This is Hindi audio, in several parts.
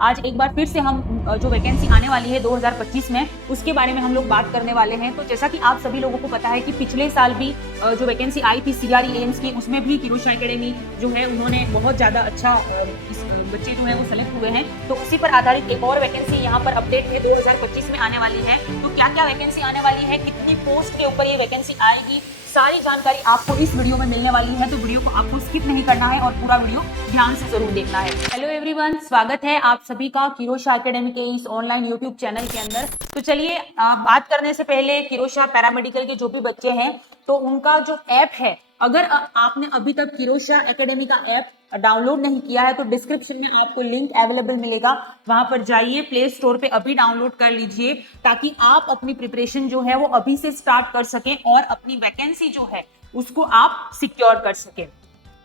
आज एक बार फिर से हम जो वैकेंसी आने वाली है 2025 में उसके बारे में हम लोग बात करने वाले हैं। तो जैसा कि आप सभी लोगों को पता है कि पिछले साल भी जो वैकेंसी आई थी सीआरई एम्स की, उसमें भी किरोशा एकेडमी जो है उन्होंने बहुत ज़्यादा अच्छा बच्चे जो है वो सेलेक्ट हुए हैं। तो उसी पर आधारित एक और वैकेंसी यहाँ पर अपडेट है 2025 में आने वाली है। तो क्या क्या वैकेंसी आने वाली है, कितनी पोस्ट के ऊपर ये वैकेंसी आएगी, सारी जानकारी आपको इस वीडियो में मिलने वाली है। तो वीडियो को आपको स्किप नहीं करना है और पूरा वीडियो ध्यान से जरूर देखना है। हेलो एवरीवन, स्वागत है आप सभी का किरोशा एकेडमी के इस ऑनलाइन यूट्यूब चैनल के अंदर। तो चलिए बात करने से पहले किरोशा पैरामेडिकल के जो भी बच्चे हैं तो उनका जो ऐप है, अगर आपने अभी तक किरोशा एकेडमी का ऐप डाउनलोड नहीं किया है तो डिस्क्रिप्शन में आपको लिंक अवेलेबल मिलेगा, वहां पर जाइए, प्ले स्टोर पे अभी डाउनलोड कर लीजिए ताकि आप अपनी प्रिपरेशन जो है वो अभी से स्टार्ट कर सकें और अपनी वैकेंसी जो है उसको आप सिक्योर कर सकें।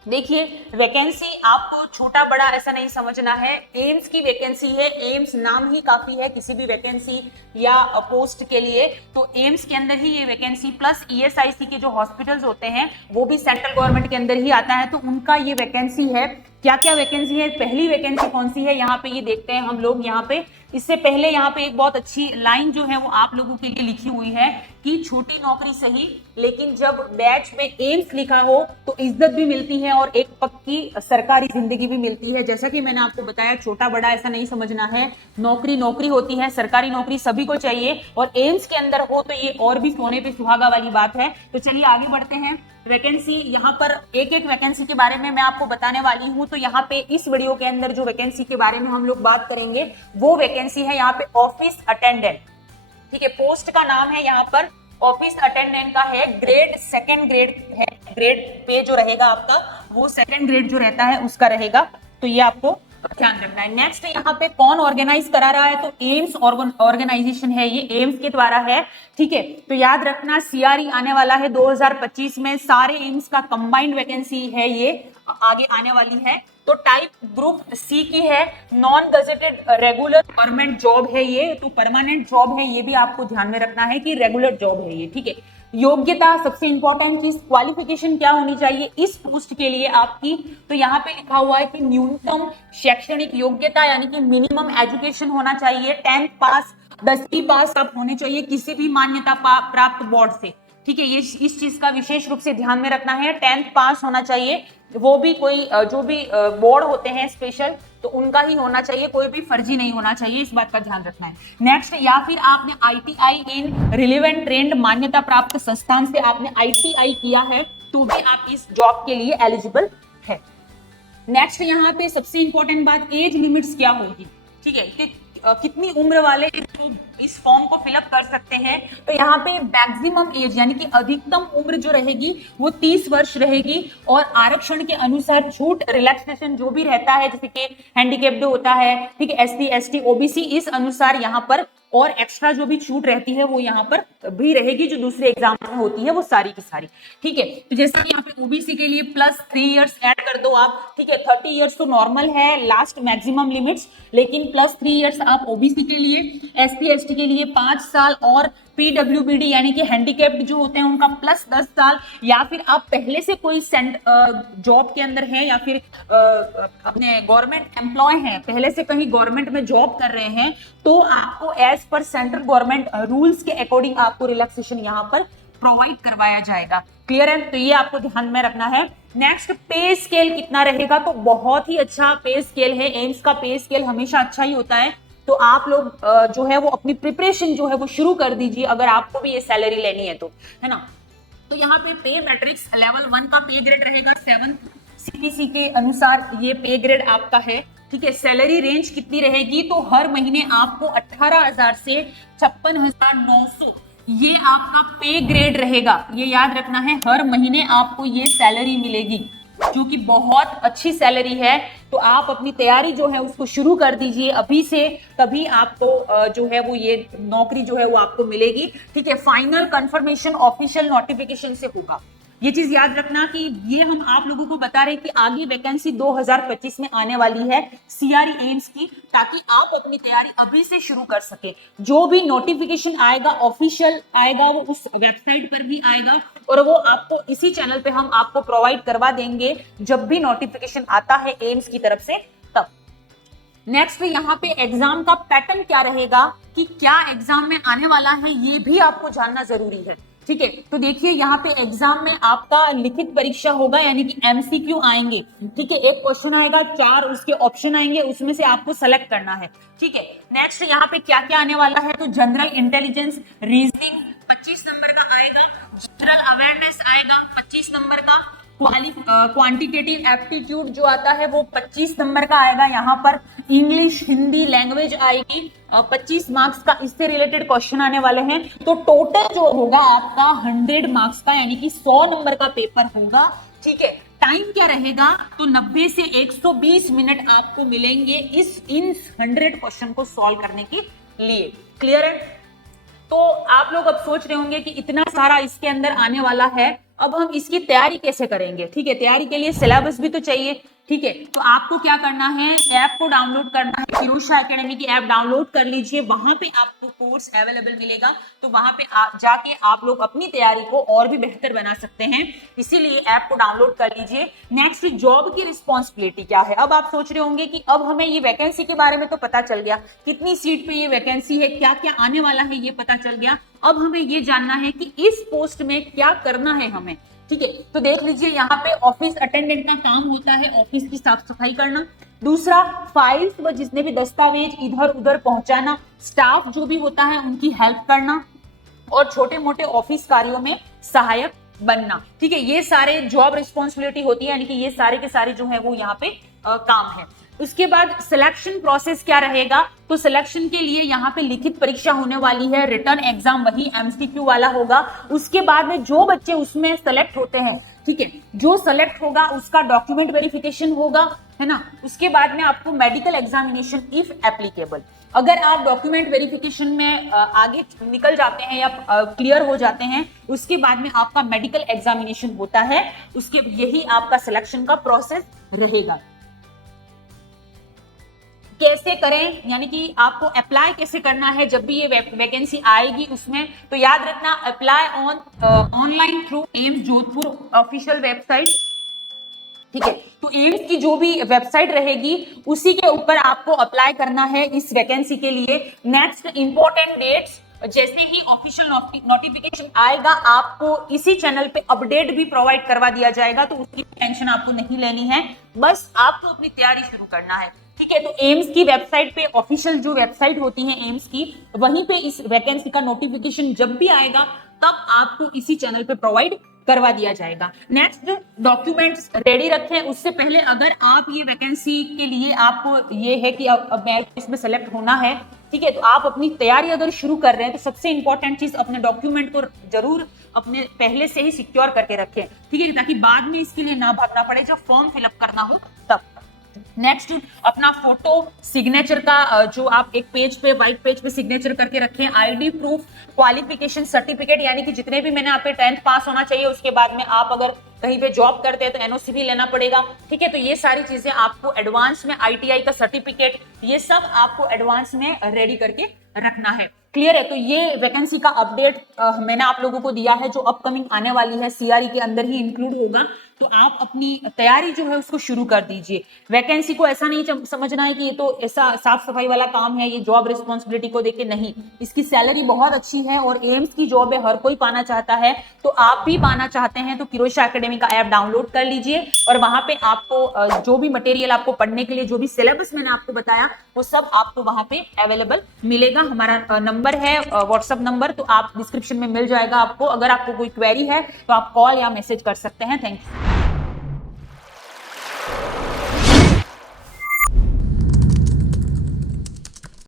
देखिए, वैकेंसी आपको छोटा बड़ा ऐसा नहीं समझना है, एम्स की वैकेंसी है, एम्स नाम ही काफी है किसी भी वैकेंसी या पोस्ट के लिए। तो एम्स के अंदर ही ये वैकेंसी प्लस ईएसआईसी के जो हॉस्पिटल्स होते हैं वो भी सेंट्रल गवर्नमेंट के अंदर ही आता है, तो उनका ये वैकेंसी है। क्या क्या वैकेंसी है, पहली वैकेंसी कौन सी है यहाँ पे ये देखते हैं हम लोग। यहाँ पे इससे पहले यहाँ पे एक बहुत अच्छी लाइन जो है वो आप लोगों के लिए लिखी हुई है कि छोटी नौकरी सही लेकिन जब बैच में एम्स लिखा हो तो इज्जत भी मिलती है और एक पक्की सरकारी जिंदगी भी मिलती है। जैसा कि मैंने आपको बताया, छोटा बड़ा ऐसा नहीं समझना है, नौकरी नौकरी होती है, सरकारी नौकरी सभी को चाहिए और एम्स के अंदर हो तो ये और भी सोने पे सुहागा वाली बात है। तो चलिए आगे बढ़ते हैं। वैकेंसी यहाँ पर एक एक वैकेंसी के बारे में मैं आपको बताने वाली हूँ। तो यहाँ पे इस वीडियो के अंदर जो वैकेंसी के बारे में हम लोग बात करेंगे वो वैकेंसी है यहाँ पे ऑफिस अटेंडेंट। ठीक है, पोस्ट का नाम है यहाँ पर ऑफिस अटेंडेंट का है, ग्रेड सेकंड ग्रेड है, ग्रेड पे जो रहेगा आपका वो सेकंड ग्रेड जो रहता है उसका रहेगा, तो ये आपको ध्यान रखना है। नेक्स्ट यहाँ पे कौन ऑर्गेनाइज करा रहा है, तो एम्स ऑर्गेनाइजेशन है, ये एम्स के द्वारा है। ठीक है, तो याद रखना सीआरई आने वाला है 2025 में, सारे एम्स का कंबाइंड वैकेंसी है ये आगे आने वाली है। तो टाइप ग्रुप सी की है, non gazetted regular government job है ये, तो परमानेंट जॉब है, ये भी आपको ध्यान में रखना है कि रेगुलर जॉब है ये। ठीक है, योग्यता सबसे इंपॉर्टेंट चीज, क्वालिफिकेशन क्या होनी चाहिए इस पोस्ट के लिए आपकी, तो यहाँ पे लिखा हुआ है कि न्यूनतम शैक्षणिक योग्यता यानी कि मिनिमम एजुकेशन होना चाहिए, 10th पास 10वीं पास आप होने चाहिए किसी भी मान्यता प्राप्त बोर्ड से। ठीक है, ये इस चीज का विशेष रूप से ध्यान में रखना है, 10th पास होना चाहिए, वो भी कोई जो भी बोर्ड होते हैं स्पेशल तो उनका ही होना चाहिए, कोई भी फर्जी नहीं होना चाहिए, इस बात का ध्यान रखना है। नेक्स्ट, या फिर आपने आईटीआई इन रिलेवेंट ट्रेंड मान्यता प्राप्त संस्थान से आपने आईटीआई किया है तो भी आप इस जॉब के लिए एलिजिबल है। नेक्स्ट, यहाँ पे सबसे इंपॉर्टेंट बात, एज लिमिट्स क्या होगी। ठीक है, कि कितनी उम्र वाले इस फॉर्म को फिलअप कर सकते हैं, तो यहाँ पे मैक्सिमम एज यानी कि अधिकतम उम्र जो रहेगी वो 30 वर्ष रहेगी और आरक्षण के अनुसार छूट रिलैक्सेशन जो भी रहता है जैसे कि हैंडीकैप्ड होता है, ठीक है, एससी एसटी ओबीसी, इस अनुसार यहाँ पर और एक्स्ट्रा जो भी छूट रहती है वो यहाँ पर भी रहेगी जो दूसरे एग्जाम में होती है वो सारी की सारी। ठीक है, तो जैसे यहाँ पे ओबीसी के लिए +3 इयर्स ऐड कर दो आप। ठीक है, 30 इयर्स तो नॉर्मल है लास्ट मैक्सिमम लिमिट्स, लेकिन +3 इयर्स आप ओबीसी के लिए, एससी एसटी के लिए 5 साल और पीडब्ल्यूबीडी यानी कि हैंडीकैप्ड जो होते हैं उनका +10 साल, या फिर आप पहले से कोई जॉब के अंदर है या फिर अपने गवर्नमेंट एम्प्लॉय हैं, पहले से कहीं गवर्नमेंट में जॉब कर रहे हैं तो आपको एज पर सेंट्रल गवर्नमेंट रूल्स के अकॉर्डिंग आपको रिलैक्सेशन यहाँ पर प्रोवाइड करवाया जाएगा। क्लियर है, तो ये आपको ध्यान में रखना है। नेक्स्ट, पे स्केल कितना रहेगा, तो बहुत ही अच्छा पे स्केल है, एम्स का पे स्केल हमेशा अच्छा ही होता है, तो आप लोग जो है वो अपनी प्रिपरेशन जो है वो शुरू कर दीजिए अगर आपको भी ये सैलरी लेनी है तो, है ना। तो यहाँ पे मैट्रिक्स लेवल 1 का पे ग्रेड रहेगा, 7th सीटीसी के अनुसार ये पे ग्रेड आपका है। ठीक है, सैलरी रेंज कितनी रहेगी, तो हर महीने आपको 18,000 से 56,900 ये आपका पे ग्रेड रहेगा, ये याद रखना है, हर महीने आपको ये सैलरी मिलेगी जो कि बहुत अच्छी सैलरी है। तो आप अपनी तैयारी जो है उसको शुरू कर दीजिए अभी से, तभी आपको जो है वो ये नौकरी जो है वो आपको मिलेगी। ठीक है, फाइनल कंफर्मेशन ऑफिशियल नोटिफिकेशन से होगा, ये चीज याद रखना कि ये हम आप लोगों को बता रहे हैं कि आगे वैकेंसी 2025 में आने वाली है सीआरई एम्स की, ताकि आप अपनी तैयारी अभी से शुरू कर सके। जो भी नोटिफिकेशन आएगा ऑफिशियल आएगा वो उस वेबसाइट पर भी आएगा और वो आपको इसी चैनल पे हम आपको प्रोवाइड करवा देंगे जब भी नोटिफिकेशन आता है एम्स की तरफ से तब। नेक्स्ट यहाँ पे एग्जाम का पैटर्न क्या रहेगा, कि क्या एग्जाम में आने वाला है, ये भी आपको जानना जरूरी है। ठीक है, तो देखिए यहाँ पे एग्जाम में आपका लिखित परीक्षा होगा, यानी कि एमसीक्यू आएंगे। ठीक है, एक क्वेश्चन आएगा, 4 उसके ऑप्शन आएंगे, उसमें से आपको सेलेक्ट करना है। ठीक है, नेक्स्ट यहाँ पे क्या क्या आने वाला है, तो जनरल इंटेलिजेंस, रीजनिंग 25 नंबर का आएगा, जनरल अवेयरनेस आएगा 25 नंबर का, क्वांटिटेटिव एप्टीट्यूड जो आता है वो 25 नंबर का आएगा। यहाँ पर इंग्लिश हिंदी लैंग्वेज आएगी 25 मार्क्स का, इससे रिलेटेड क्वेश्चन आने वाले हैं। तो टोटल जो होगा आपका 100 मार्क्स का, यानी कि 100 नंबर का पेपर होगा। ठीक है, टाइम क्या रहेगा, तो 90 से 120 मिनट आपको मिलेंगे इन 100 क्वेश्चन को सॉल्व करने के लिए। क्लियर है? तो आप लोग अब सोच रहे होंगे कि इतना सारा इसके अंदर आने वाला है, अब हम इसकी तैयारी कैसे करेंगे। ठीक है, तैयारी के लिए सिलेबस भी तो चाहिए। ठीक है, तो आपको क्या करना है, ऐप को डाउनलोड करना है, किरोशा एकेडमी की ऐप डाउनलोड कर लीजिए, वहां पे आपको कोर्स अवेलेबल मिलेगा। तो वहां पे जाके आप लोग अपनी तैयारी को और भी बेहतर बना सकते हैं, इसीलिए ऐप को डाउनलोड कर लीजिए। नेक्स्ट, जॉब की रिस्पॉन्सिबिलिटी क्या है। अब आप सोच रहे होंगे कि अब हमें ये वैकेंसी के बारे में तो पता चल गया, कितनी सीट पे ये वैकेंसी है, क्या क्या आने वाला है ये पता चल गया। अब हमें ये जानना है कि इस पोस्ट में क्या करना है हमें। ठीक है, तो देख लीजिए यहाँ पे ऑफिस अटेंडेंट का काम होता है ऑफिस की साफ सफाई करना। दूसरा, फाइल्स व जितने भी दस्तावेज इधर उधर पहुंचाना, स्टाफ जो भी होता है उनकी हेल्प करना, और छोटे मोटे ऑफिस कार्यों में सहायक बनना। ठीक है, ये सारे जॉब रिस्पॉन्सिबिलिटी होती है, यानी कि ये सारे के सारे जो है वो यहाँ पे काम है। उसके बाद सिलेक्शन प्रोसेस क्या रहेगा, तो सिलेक्शन के लिए यहाँ पे लिखित परीक्षा होने वाली है, रिटर्न एग्जाम वही एमसीक्यू वाला होगा। उसके बाद में जो बच्चे उसमें सेलेक्ट होते हैं, ठीक है, जो सेलेक्ट होगा उसका डॉक्यूमेंट वेरिफिकेशन होगा, है ना। उसके बाद में आपको मेडिकल एग्जामिनेशन इफ एप्लीकेबल, अगर आप डॉक्यूमेंट वेरिफिकेशन में आगे निकल जाते हैं या क्लियर हो जाते हैं, उसके बाद में आपका मेडिकल एग्जामिनेशन होता है, उसके यही आपका सिलेक्शन का प्रोसेस रहेगा। कैसे करें, यानी कि आपको अप्लाई कैसे करना है जब भी ये वैकेंसी आएगी उसमें, तो याद रखना, apply online through AIIMS Jodhpur official website. ठीक है, तो एम्स की जो भी वेबसाइट रहेगी उसी के ऊपर आपको अप्लाई करना है इस वैकेंसी के लिए। नेक्स्ट, इंपॉर्टेंट डेट्स, जैसे ही ऑफिशियल नोटिफिकेशन आएगा आपको इसी चैनल पे अपडेट भी प्रोवाइड करवा दिया जाएगा, तो उसकी टेंशन आपको नहीं लेनी है, बस आपको अपनी तैयारी शुरू करना है। ठीक है, तो एम्स की वेबसाइट पे, ऑफिशियल जो वेबसाइट होती है एम्स की, वहीं पे इस वैकेंसी का नोटिफिकेशन जब भी आएगा तब आपको इसी चैनल पे प्रोवाइड करवा दिया जाएगा। नेक्स्ट, डॉक्यूमेंट्स रेडी रखें। उससे पहले अगर आप ये वैकेंसी के लिए आपको ये है कि अब मेरे को इसमें सेलेक्ट होना है, ठीक है, तो आप अपनी तैयारी अगर शुरू कर रहे हैं तो सबसे इंपॉर्टेंट चीज, अपने डॉक्यूमेंट को जरूर अपने पहले से ही सिक्योर करके रखें। ठीक है, ताकि बाद में इसके लिए ना भागना पड़े जब फॉर्म फिलअप करना हो तब। नेक्स्ट, अपना फोटो सिग्नेचर का जो आप एक पेज पे, व्हाइट पेज पे सिग्नेचर करके रखें। आईडी प्रूफ, क्वालिफिकेशन सर्टिफिकेट, यानी कि जितने भी मैंने आपके 10th पास होना चाहिए, उसके बाद में आप अगर कहीं पे जॉब करते हैं तो एनओसी भी लेना पड़ेगा। ठीक है, तो ये सारी चीजें आपको एडवांस में, आईटीआई का सर्टिफिकेट, ये सब आपको एडवांस में रेडी करके रखना है। क्लियर है? तो ये वैकेंसी का अपडेट मैंने आप लोगों को दिया है, जो अपकमिंग आने वाली है, सीआरई के अंदर ही इंक्लूड होगा। तो आप अपनी तैयारी जो है उसको शुरू कर दीजिए। वैकेंसी को ऐसा नहीं समझना है कि ये तो ऐसा साफ सफाई वाला काम है, ये जॉब रिस्पॉन्सिबिलिटी को देख के नहीं, इसकी सैलरी बहुत अच्छी है और एम्स की जॉब है, हर कोई पाना चाहता है। तो आप भी पाना चाहते हैं तो किरोशा एकेडमी का ऐप डाउनलोड कर लीजिए, और वहां पे आपको जो भी मटेरियल आपको पढ़ने के लिए, जो भी सिलेबस मैंने आपको बताया, वो सब आपको वहां पे अवेलेबल मिलेगा। हमारा नंबर है व्हाट्सएप नंबर, तो आप डिस्क्रिप्शन में मिल जाएगा आपको। अगर आपको कोई क्वेरी है तो आप कॉल या मैसेज कर सकते हैं। Thank you.